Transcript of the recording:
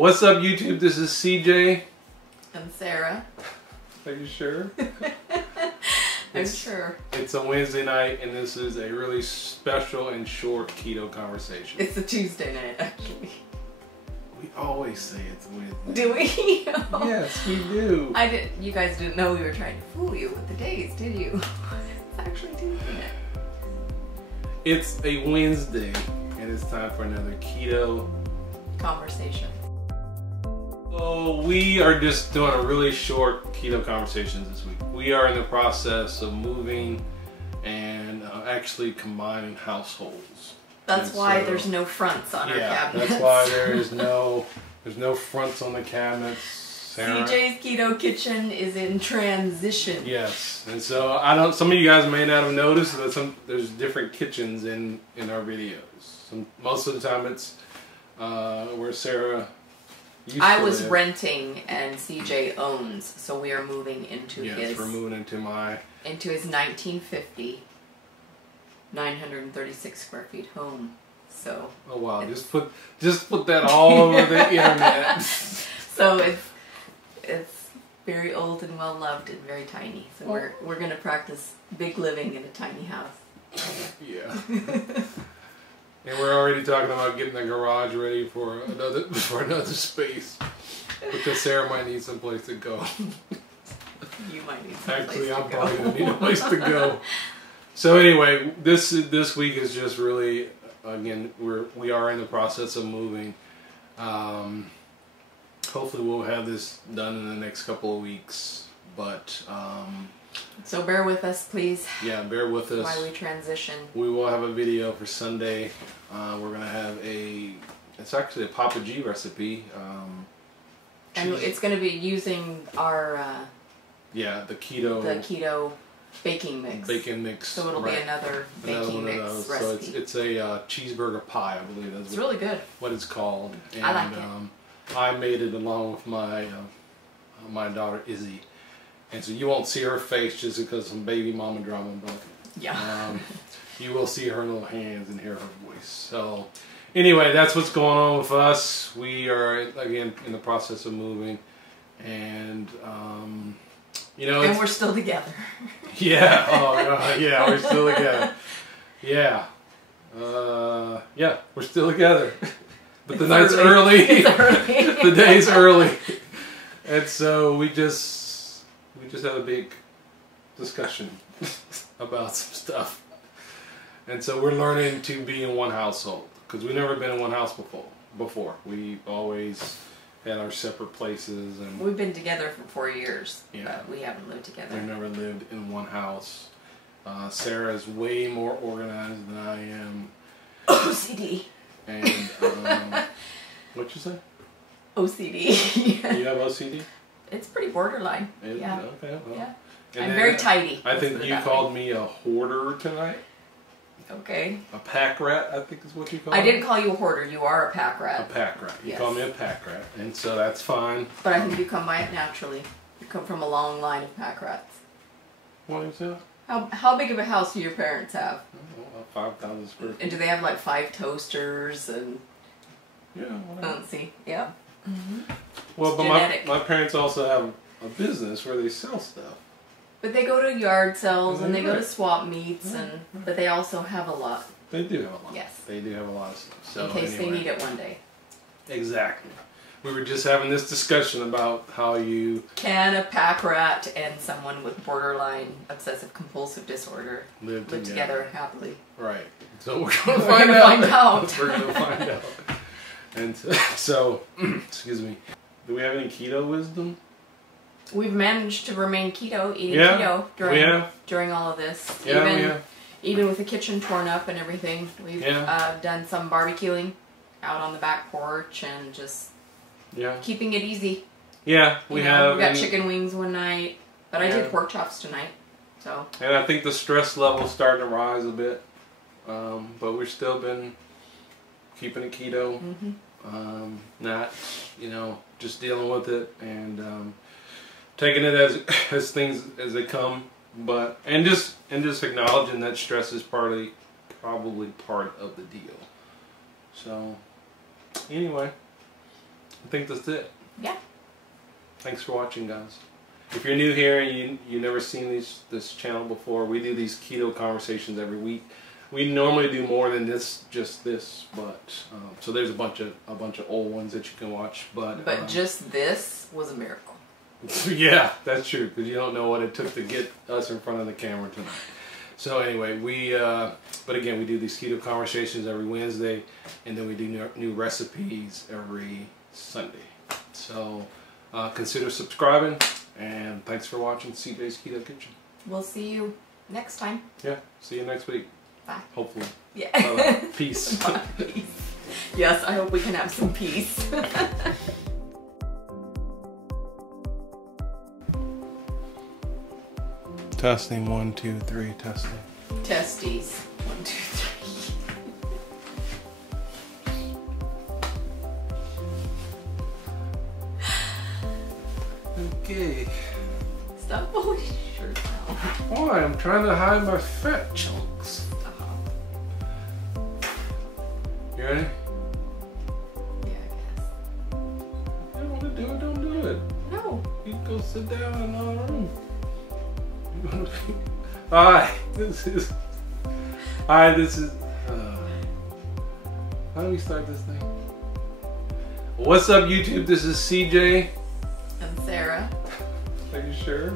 What's up, YouTube? This is CJ. I'm Sarah. Are you sure? I'm sure. It's a Wednesday night, and this is a really special and short keto conversation. It's a Tuesday night, actually. We always say it's Wednesday. Do we? Yes, we do. You guys didn't know we were trying to fool you with the days, did you? It's actually Tuesday night. It's a Wednesday, and it's time for another keto conversation. So we are just doing a really short keto conversation this week. We are in the process of moving and actually combining households. That's why there's no fronts on our cabinets. That's why there's no fronts on the cabinets. Sarah. CJ's Keto Kitchen is in transition. Yes, and so some of you guys may not have noticed that there's different kitchens in our videos. Most of the time it's where Sarah I was renting and CJ owns, so we are moving into his. Yes, we're moving into his 1950, 936 square feet home. So. Oh wow! Just put that all over the internet. So it's very old and well loved and very tiny. So we're gonna practice big living in a tiny house. Yeah. And we're already talking about getting the garage ready for another space, because Sarah might need some place to go. You might need some Actually, place to I'm probably gonna need a place to go. So anyway, this week is just really, again, we are in the process of moving. Hopefully, we'll have this done in the next couple of weeks, but. So bear with us, please. Yeah, bear with us. While we transition. We will have a video for Sunday. We're going to have it's actually a Papa G recipe. And it's going to be using our... the keto baking mix. Baking mix. So it'll be another baking mix recipe. So it's a cheeseburger pie, I believe. That's really good. What it's called. And, I like it. I made it along with my daughter, Izzy. And so you won't see her face just because some baby mama drama, but you will see her little hands and hear her voice. So anyway, that's what's going on with us. We are, again, in the process of moving, and and we're still together. Yeah. Oh God. Yeah, we're still together. Yeah. Yeah, we're still together. But the night's early. It's early. The day's early, and so we just had a big discussion about some stuff. And so we're learning to be in one household, because we've never been in one house before. We've always had our separate places. And we've been together for 4 years, yeah, but we haven't lived together. We've never lived in one house. Sarah's way more organized than I am. OCD. And, what'd you say? OCD. You have OCD? It's pretty borderline. Yeah. Okay. Well. Yeah. I'm very tidy. I think you called me a hoarder tonight. Okay. A pack rat, I think is what you call me. I didn't call you a hoarder. You are a pack rat. A pack rat. You call me a pack rat, and so that's fine. But I think you come by it naturally. You come from a long line of pack rats. What is that? How big of a house do your parents have? Oh, 5,000 square feet. And do they have like 5 toasters and? Yeah. Whatever. Fancy. Yeah. Mm-hmm. Well, but my parents also have a business where they sell stuff. But they go to yard sales and they go to swap meets, but they also have a lot. They do have a lot. Yes. They do have a lot of stuff. So in case they need it one day. Exactly. We were just having this discussion about how you... Can a pack rat and someone with borderline obsessive compulsive disorder live together happily? Right. So we're going to find out. We're going to find out. And so, excuse me, do we have any keto wisdom? We've managed to remain keto, eating keto during all of this. Even with the kitchen torn up and everything, we've done some barbecuing out on the back porch and just keeping it easy. Yeah, we have. We got chicken wings one night, but I did pork chops tonight. So. And I think the stress level's starting to rise a bit, but we've still been keeping it keto. Mm-hmm. Not, just dealing with it and taking it as things as they come, and just acknowledging that stress is probably part of the deal. So anyway, I think that's it. Yeah. Thanks for watching, guys. If you're new here and you've never seen this channel before, we do these keto conversations every week. We normally do more than this, just this, but so there's a bunch of old ones that you can watch. But just this was a miracle. Yeah, that's true, because you don't know what it took to get us in front of the camera tonight. So anyway, but again, we do these keto conversations every Wednesday, and then we do new recipes every Sunday. So consider subscribing, and thanks for watching CJ's Keto Kitchen. We'll see you next time. Yeah, see you next week. Bye. Hopefully. Yeah. Bye-bye. Peace. Peace. Yes, I hope we can have some peace. Testing 1, 2, 3. Testing. Testes. 1, 2, 3. Okay. Stop pulling your shirt down. Why? I'm trying to hide my fat chunks. You ready? Yeah, I guess. You don't want to do it, don't do it. No. You can go sit down in another room. Hi, this is. How do we start this thing? What's up, YouTube? This is CJ. And Sarah. Are you sure?